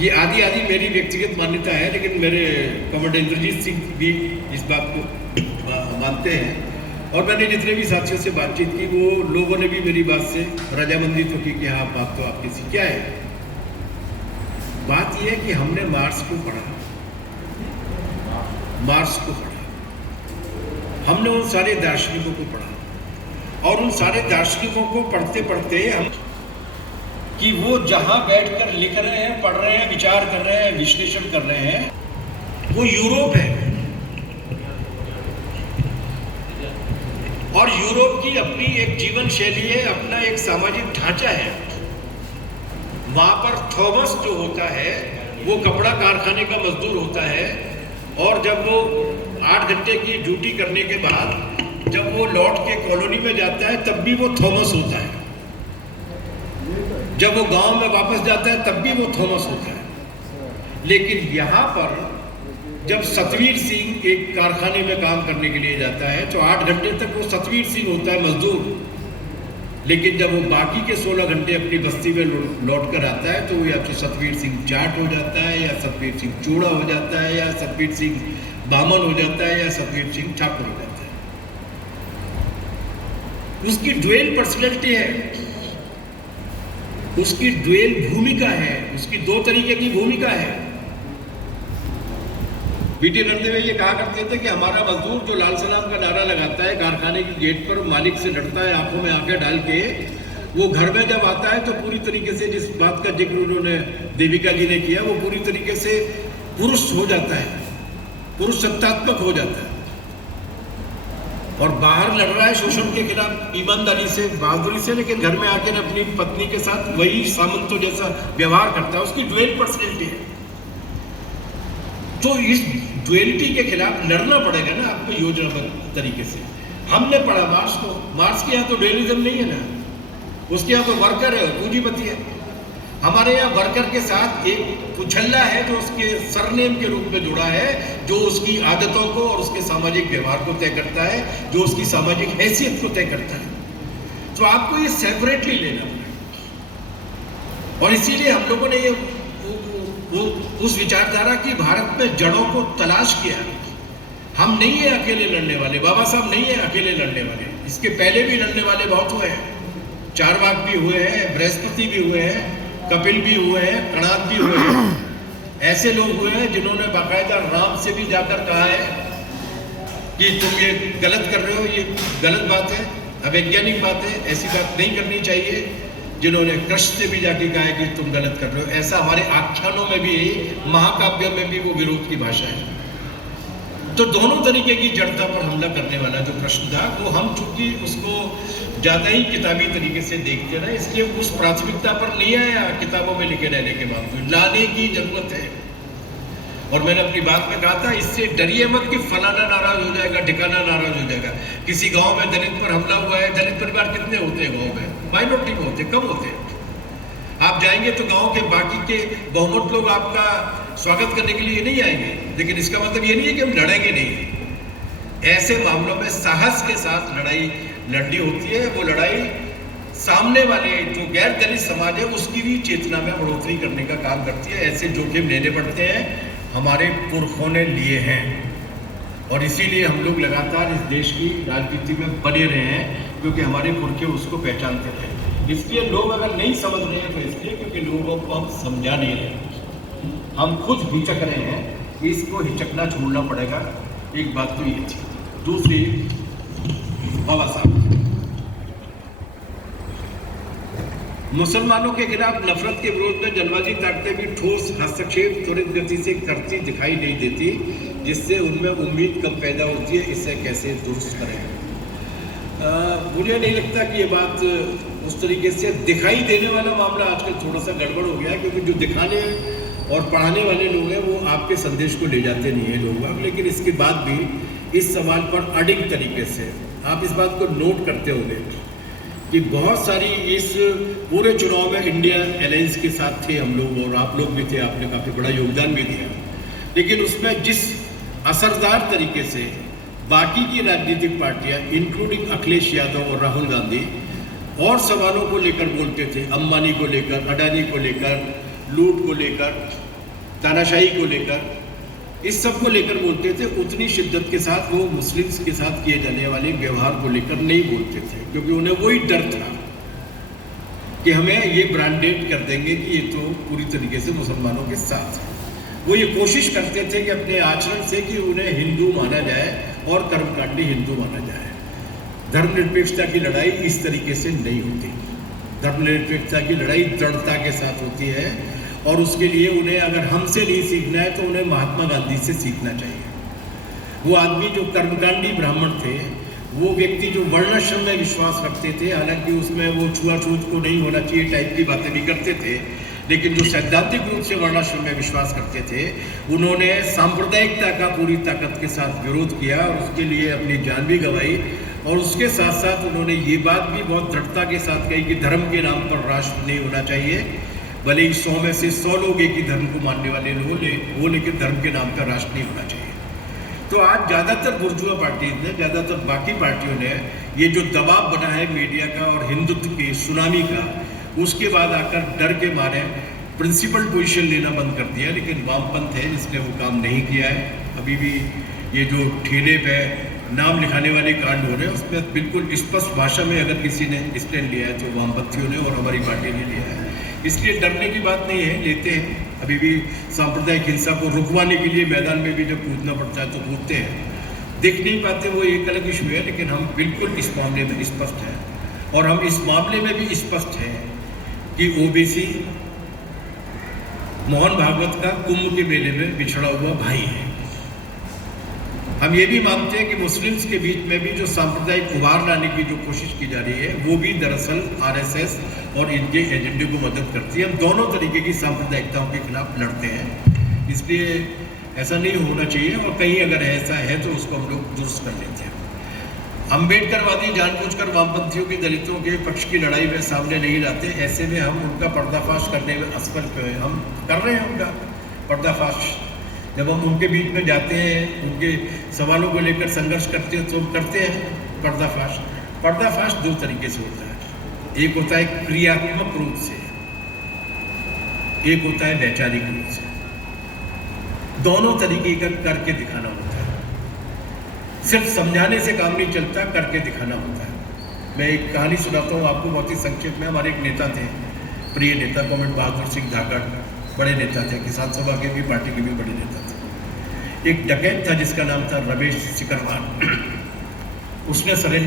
ये आधी आधी मेरी व्यक्तिगत मान्यता है, लेकिन मेरे कमांडर इंद्रजीत सिंह भी इस बात को मानते हैं। और मैंने जितने भी साथियों से बातचीत की, वो लोगों ने भी मेरी बात से रजामंदी तो की कि हाँ, बात तो आपकी सी। क्या है बात? यह है कि हमने मार्क्स को पढ़ा, हमने उन सारे दार्शनिकों को पढ़ा, और उन सारे दार्शनिकों को पढ़ते पढ़ते हम कि वो जहां बैठकर लिख रहे हैं, पढ़ रहे हैं, विचार कर रहे हैं, विश्लेषण कर रहे हैं, वो यूरोप है। और यूरोप की अपनी एक जीवन शैली है, अपना एक सामाजिक ढांचा है। वहां पर थॉमस जो होता है वो कपड़ा कारखाने का मजदूर होता है, और जब वो 8 घंटे की ड्यूटी करने के बाद जब वो लौट के कॉलोनी में जाता है तब भी वो थॉमस होता है। जब वो गांव में वापस जाता है तब भी वो थॉमस होता है। लेकिन यहाँ पर जब सतवीर सिंह एक कारखाने में काम करने के लिए जाता है तो 8 घंटे तक वो सतवीर सिंह होता है, मजदूर। लेकिन जब वो बाकी के 16 घंटे अपनी बस्ती में लौट कर आता है तो वो या तो सतवीर सिंह जाट हो जाता है, या सतवीर सिंह चूड़ा हो जाता है, या सतवीर सिंह बामन हो जाता है, या सतवीर सिंह ठाकुर हो जाता है। उसकी ड्यूअल पर्सनैलिटी है, उसकी ड्यूअल भूमिका है, उसकी 2 तरीके की भूमिका है। बीटी रणदेवे ये कहा करते थे कि हमारा मजदूर जो लाल सलाम का नारा लगाता है कारखाने की गेट पर, मालिक से लड़ता है आंखों में आंखें डाल के, वो घर में जब आता है तो पूरी तरीके से, जिस बात का जिक्र उन्होंने देविका जी ने किया, वो पूरी तरीके से पुरुष हो जाता है, पुरुष सत्तात्मक हो जाता है। और बाहर लड़ रहा है शोषण के खिलाफ ईमानदारी से, बहादुरी से, लेकिन घर में आकर अपनी पत्नी के साथ वही सामंतों जैसा व्यवहार करता है। उसकी ड्यूअल पर्सनैलिटी है। तो इस ड्यूअलिटी के खिलाफ लड़ना पड़ेगा ना आपको योजनाबद्ध तरीके से। हमने पढ़ा मार्क्स को, मार्क्स के यहाँ तो ड्यूअलिज्म नहीं है ना, उसके यहाँ तो वर्कर है और पूंजीपति है। हमारे यहाँ वर्कर के साथ एक उछल्ला है जो उसके सरनेम के रूप में जुड़ा है, जो उसकी आदतों को और उसके सामाजिक व्यवहार को तय करता है, जो उसकी सामाजिक हैसियत को तय करता है। तो आपको ये सेपरेटली लेना पड़ेगा। और इसीलिए हम लोगों ने ये उस विचारधारा की भारत में जड़ों को तलाश किया। हम नहीं है अकेले लड़ने वाले, बाबा साहब नहीं है अकेले लड़ने वाले, इसके पहले भी लड़ने वाले बहुत हुए हैं। चारवाक भी हुए हैं, बृहस्पति भी हुए हैं, कपिल भी हुए हैं, कणाद भी हुए हैं। ऐसे लोग हुए हैं जिन्होंने बाकायदा राम से भी जाकर कहा है कि तुम ये गलत कर रहे हो, ये गलत बात है, अवैज्ञानिक बात है, ऐसी बात नहीं करनी चाहिए। जिन्होंने कृष्ण से भी जाके कहा है कि तुम गलत कर रहे हो। ऐसा हमारे आख्यानों में भी, महाकाव्य में भी वो विरोध की भाषा है। तो दोनों तरीके की जड़ता पर हमला करने वाला जो प्रश्न था, वो हम चूंकि उसको ज़्यादा ही किताबी तरीके से देखते रहे, इसलिए उस प्राथमिकता पर नहीं आया। किताबों में लिखे रहने के बावजूद लाने की जरूरत है। और मैंने अपनी बात में कहा था, इससे डरिए मत कि फलाना नाराज हो जाएगा, ठिकाना नाराज हो जाएगा। किसी गांव में दलित पर हमला हुआ है, दलित परिवार कितने होते हैं गांव में? माइनॉरिटी में होते, कम होते हैं। आप जाएंगे तो गांव के बाकी के बहुमत लोग आपका स्वागत करने के लिए नहीं आएंगे, लेकिन इसका मतलब ये नहीं है कि हम लड़ेंगे नहीं। ऐसे मामलों में साहस के साथ लड़ाई लड़नी होती है। वो लड़ाई सामने वाले जो गैर दलित समाज है उसकी भी चेतना में बढ़ोतरी करने का काम करती है। ऐसे जोखिम लेने पड़ते हैं, हमारे पुरखों ने लिए हैं, और इसीलिए हम लोग लगातार इस देश की राजनीति में बने रहे हैं, क्योंकि हमारे पुरखे उसको पहचानते रहे। इसलिए लोग अगर नहीं समझ रहे हैं तो इसलिए क्योंकि लोगों को हम समझा नहीं रहे, हम खुद हिचक रहे हैं। इसको हिचकना छोड़ना पड़ेगा। एक बात तो ये थी। दूसरी, बाबा साहब मुसलमानों के खिलाफ नफरत के विरोध में जनवादी ताकतें भी ठोस हस्तक्षेप त्वरित गति से करती दिखाई नहीं देती, जिससे उनमें उम्मीद कम पैदा होती है। इसे कैसे दुरुस्त करें? मुझे नहीं लगता कि ये बात उस तरीके से दिखाई देने वाला मामला आजकल थोड़ा सा गड़बड़ हो गया है, क्योंकि जो दिखाने और पढ़ाने वाले लोग हैं वो आपके संदेश को ले जाते नहीं हैं लोग। लेकिन इसके बाद भी इस सवाल पर अडिग तरीके से आप इस बात को नोट करते होंगे कि बहुत सारी इस पूरे चुनाव में इंडिया अलायंस के साथ थे हम लोग, और आप लोग भी थे, आपने काफ़ी बड़ा योगदान भी दिया। लेकिन उसमें जिस असरदार तरीके से बाकी की राजनीतिक पार्टियां इंक्लूडिंग अखिलेश यादव और राहुल गांधी और सवालों को लेकर बोलते थे, अंबानी को लेकर, अडानी को लेकर, लूट को लेकर, तानाशाही को लेकर, इस सब को लेकर बोलते थे, उतनी शिद्दत के साथ वो मुस्लिम्स के साथ किए जाने वाले व्यवहार को लेकर नहीं बोलते थे, क्योंकि उन्हें वही डर था कि हमें ये ब्रांडेड कर देंगे कि ये तो पूरी तरीके से मुसलमानों के साथ है। वो ये कोशिश करते थे कि अपने आचरण से कि उन्हें हिंदू माना जाए और कर्मकांडी हिंदू माना जाए। धर्मनिरपेक्षता की लड़ाई इस तरीके से नहीं होती। धर्मनिरपेक्षता की लड़ाई दृढ़ता के साथ होती है, और उसके लिए उन्हें अगर हमसे नहीं सीखना है तो उन्हें महात्मा गांधी से सीखना चाहिए। वो आदमी जो कर्मकांडी ब्राह्मण थे, वो व्यक्ति जो वर्णाश्रम में विश्वास रखते थे, हालांकि उसमें वो छुआछूत को नहीं होना चाहिए टाइप की बातें भी करते थे, लेकिन जो सैद्धांतिक रूप से वर्णाश्रम में विश्वास करते थे, उन्होंने सांप्रदायिकता का पूरी ताकत के साथ विरोध किया और उसके लिए अपनी जान भी गंवाई। और उसके साथ साथ उन्होंने ये बात भी बहुत दृढ़ता के साथ कही कि धर्म के नाम पर राष्ट्र नहीं होना चाहिए, भले ही 100 में से 100 लोग एक ही धर्म को मानने वाले लोग वो, लेकिन धर्म के नाम पर राष्ट्र नहीं होना चाहिए। तो आज ज़्यादातर बुर्जुआ पार्टी ने, ज़्यादातर बाकी पार्टियों ने ये जो दबाव बना है मीडिया का और हिंदुत्व की सुनामी का, उसके बाद आकर डर के मारे प्रिंसिपल पोजीशन लेना बंद कर दिया। लेकिन वामपंथ है जिसने वो काम नहीं किया है। अभी भी ये जो ठेले पे नाम लिखाने वाले कांड हो रहे हैं, उसमें बिल्कुल स्पष्ट भाषा में अगर किसी ने स्टैंड लिया है तो वामपंथियों ने और हमारी पार्टी ने लिया है। इसलिए डरने की बात नहीं है, लेते हैं। अभी भी सांप्रदायिक हिंसा को रुकवाने के लिए मैदान में भी जब कूदना पड़ता है तो कूदते हैं। दिख नहीं पाते वो एक अलग इशू है, लेकिन हम बिल्कुल इस मामले में स्पष्ट हैं। और हम इस मामले में भी स्पष्ट हैं कि ओबीसी मोहन भागवत का कुंभ के मेले में बिछड़ा हुआ भाई है। हम ये भी मानते हैं कि मुस्लिम्स के बीच में भी जो सांप्रदायिक उभार लाने की जो कोशिश की जा रही है, वो भी दरअसल आरएसएस और इनके एजेंडे को मदद करती है। हम दोनों तरीके की सांप्रदायिकताओं के खिलाफ लड़ते हैं, इसलिए ऐसा नहीं होना चाहिए। और कहीं अगर ऐसा है तो उसको हम लोग दुरुस्त कर लेते हैं। अम्बेडकरवादी जानबूझकर वामपंथियों की, दलितों के पक्ष की लड़ाई में सामने नहीं लाते। ऐसे में हम उनका पर्दाफाश करने में असफल क्यों हैं? हम कर रहे हैं उनका पर्दाफाश। जब हम उनके बीच में जाते हैं, उनके सवालों को लेकर संघर्ष करते हैं, तो हम करते हैं पर्दाफाश। पर्दाफाश दो तरीके से होता है, एक होता है क्रियात्मक रूप से, एक होता है वैचारिक रूप से। दोनों तरीके का करके दिखाना होता है। सिर्फ समझाने से काम नहीं चलता, करके दिखाना होता है। मैं एक कहानी सुनाता हूँ आपको बहुत ही संक्षेप में। हमारे एक नेता थे, प्रिय नेता कॉमरेड बहादुर सिंह धाकड़, बड़े नेता थे, किसान सभा के भी, पार्टी के भी बड़े नेता थे। एक डकैत था जिसका नाम था रमेश सिकरवार। उसने सरेंडर